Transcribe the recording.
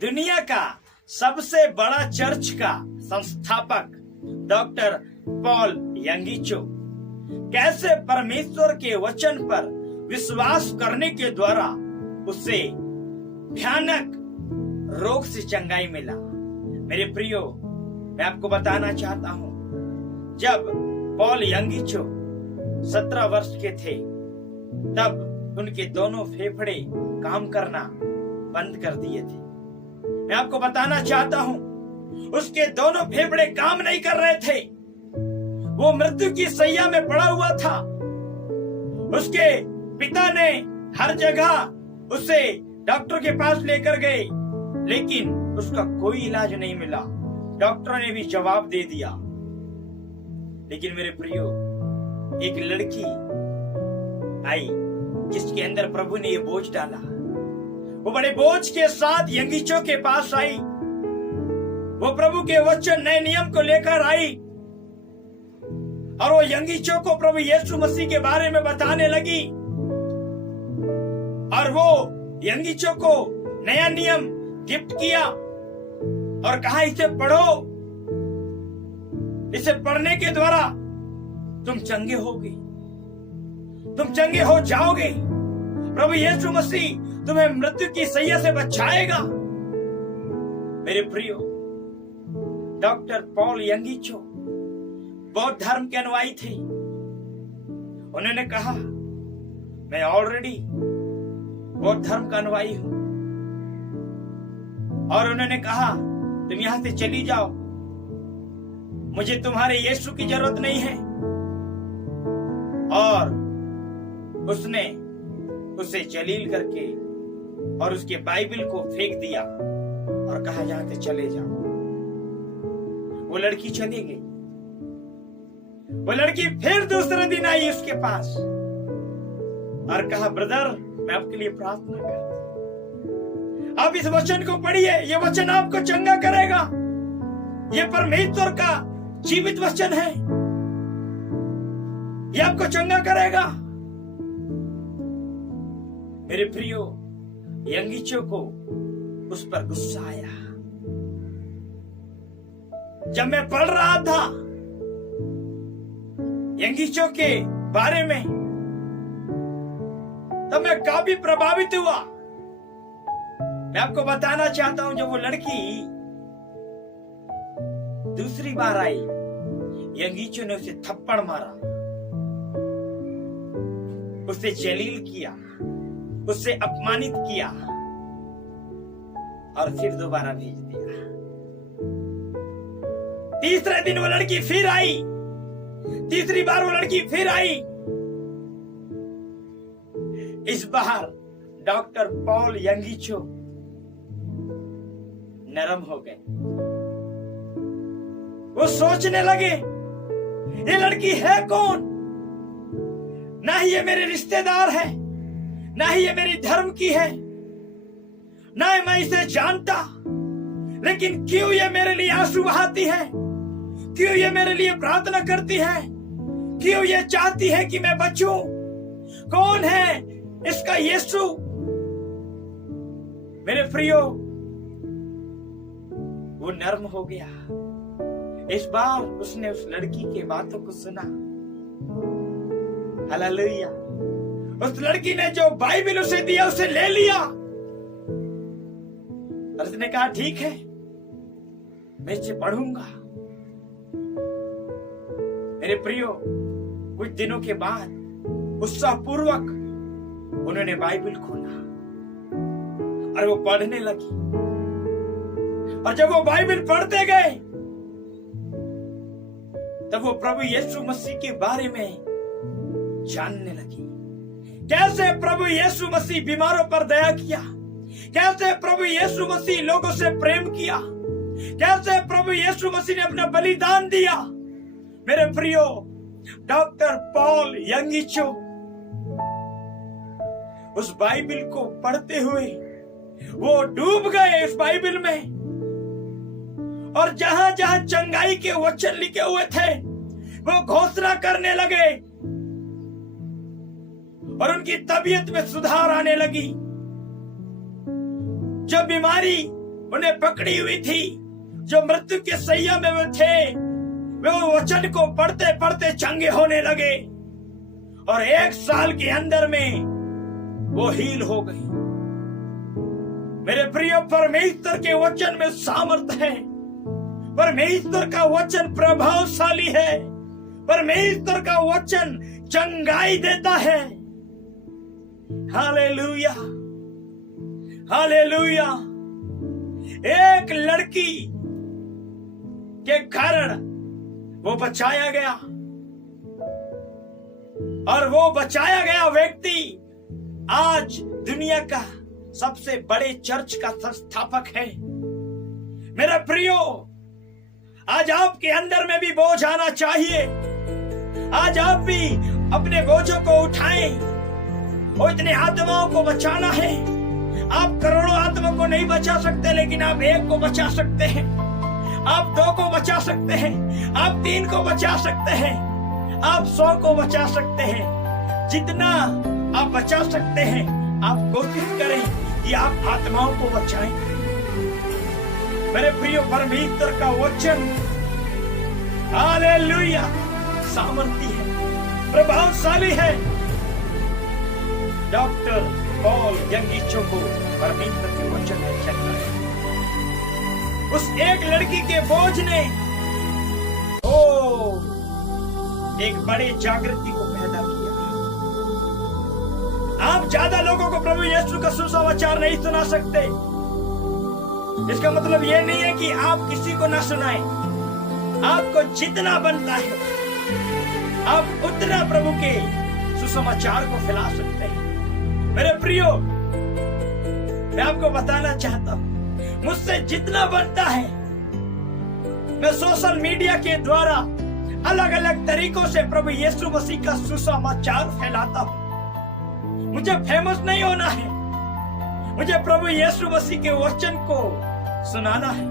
दुनिया का सबसे बड़ा चर्च का संस्थापक डॉक्टर पॉल यंगीचो कैसे परमेश्वर के वचन पर विश्वास करने के द्वारा उसे भयानक रोग से चंगाई मिला। मेरे प्रियो, मैं आपको बताना चाहता हूँ, जब पॉल यंगीचो 17 वर्ष के थे तब उनके दोनों फेफड़े काम करना बंद कर दिए थे। मैं आपको बताना चाहता हूँ, उसके दोनों फेफड़े काम नहीं कर रहे थे। वो मृत्यु की सैया में पड़ा हुआ था। उसके पिता ने हर जगह उसे डॉक्टर के पास लेकर गए, लेकिन उसका कोई इलाज नहीं मिला। डॉक्टर ने भी जवाब दे दिया। लेकिन मेरे प्रियो, एक लड़की आई जिसके अंदर प्रभु ने ये बोझ डाला। वो बड़े बोझ के साथ यंगीचो के पास आई। वो प्रभु के वचन, नए नियम को लेकर आई और वो यंगीचो को प्रभु यीशु मसीह के बारे में बताने लगी। और वो यंगीचो को नया नियम गिफ्ट किया और कहा, इसे पढ़ो। इसे पढ़ने के द्वारा तुम चंगे होगे, तुम चंगे हो जाओगे। प्रभु यीशु मसीह तुम्हें मृत्यु की सैया से बचाएगा। मेरे प्रियो, डॉक्टर पॉल यंगीचो बौद्ध धर्म के अनुयायी थे। उन्होंने कहा, मैं ऑलरेडी बौद्ध धर्म का अनुयायी हूं। और उन्होंने कहा, तुम यहां से चली जाओ, मुझे तुम्हारे यीशु की जरूरत नहीं है। और उसने उसे जलील करके और उसके बाइबल को फेंक दिया और कहा, यहां से चले जाओ। वो लड़की चली गई। वो लड़की फिर दूसरे दिन आई उसके पास और कहा, ब्रदर, मैं आपके लिए प्रार्थना करती हूं। आप इस वचन को पढ़िए, ये वचन आपको चंगा करेगा। ये परमेश्वर का जीवित वचन है, ये आपको चंगा करेगा। मेरे प्रियो, यंगीचो को उस पर गुस्सा आया। जब मैं पढ़ रहा था यंगीचो के बारे में, तब मैं काफी प्रभावित हुआ। मैं आपको बताना चाहता हूं, जब वो लड़की दूसरी बार आई, यंगीचो ने उसे थप्पड़ मारा, उसे जलील किया, उससे अपमानित किया और फिर दोबारा भेज दिया। तीसरे दिन वो लड़की फिर आई। तीसरी बार वो लड़की फिर आई। इस बार डॉक्टर पॉल यंगीचो नरम हो गए। वो सोचने लगे, ये लड़की है कौन? ना ही ये मेरे रिश्तेदार है, ना ही ये मेरी धर्म की है, ना ही मैं इसे जानता, लेकिन क्यों ये मेरे लिए आंसू बहाती है? क्यों ये मेरे लिए प्रार्थना करती है? क्यों ये चाहती है कि मैं बचूं? कौन है इसका यीशु? मेरे प्रियो, वो नर्म हो गया। इस बार उसने उस लड़की के बातों को सुना। हालेलुया। उस लड़की ने जो बाइबल उसे दिया, उसे ले लिया और उसने कहा, ठीक है, मैं इसे पढ़ूंगा। मेरे प्रियो, कुछ दिनों के बाद उत्साहपूर्वक उन्होंने बाइबल खोला और वो पढ़ने लगी। और जब वो बाइबल पढ़ते गए, तब वो प्रभु यीशु मसीह के बारे में जानने लगी। कैसे प्रभु यीशु मसीह बीमारों पर दया किया, कैसे प्रभु यीशु मसीह लोगों से प्रेम किया, कैसे प्रभु यीशु मसीह ने अपना बलिदान दिया। मेरे प्रियो, डॉक्टर पॉल यंगीचो उस बाइबल को पढ़ते हुए वो डूब गए इस बाइबल में। और जहां जहां चंगाई के वचन लिखे हुए थे, वो घोषणा करने लगे और उनकी तबीयत में सुधार आने लगी। जो बीमारी उन्हें पकड़ी हुई थी, जो मृत्यु के सैया में वे थे, वे वो वचन को पढ़ते पढ़ते चंगे होने लगे और 1 साल के अंदर में वो हील हो गई। मेरे प्रिय, परमेश्वर के वचन में सामर्थ है। परमेश्वर का वचन प्रभावशाली है। परमेश्वर का वचन चंगाई देता है। Hallelujah, hallelujah. एक लड़की के कारण वो बचाया गया और वो बचाया गया व्यक्ति आज दुनिया का सबसे बड़े चर्च का संस्थापक है। मेरा प्रियो, आज आपके अंदर में भी बोझ आना चाहिए। आज आप भी अपने बोझों को उठाएं और इतने आत्माओं को बचाना है। आप करोड़ों आत्मा को नहीं बचा सकते, लेकिन आप 1 को बचा सकते हैं, आप 2 को बचा सकते हैं, आप 3 को बचा सकते हैं, आप 100 को बचा सकते हैं। जितना आप बचा सकते हैं, आप कोशिश करें कि आप आत्माओं को बचाएं। मेरे प्रिय, परमेश्वर का वचन हालेलुया सामर्थी है, प्रभावशाली है। डॉक्टर पॉल यंगीचो को परमेश्वर के वचन में चलना है। उस एक लड़की के बोझ ने एक बड़े जागृति को पैदा किया। आप ज्यादा लोगों को प्रभु यीशु का सुसमाचार नहीं सुना सकते। इसका मतलब यह नहीं है कि आप किसी को ना सुनाएं। आपको जितना बनता है, आप उतना प्रभु के सुसमाचार को फैला सकते हैं। मेरे प्रियो, मैं आपको बताना चाहता हूं, मुझसे जितना बनता है, मैं सोशल मीडिया के द्वारा अलग अलग तरीकों से प्रभु यीशु मसीह का सुसमाचार फैलाता हूं। मुझे फेमस नहीं होना है, मुझे प्रभु यीशु मसीह के वचन को सुनाना है।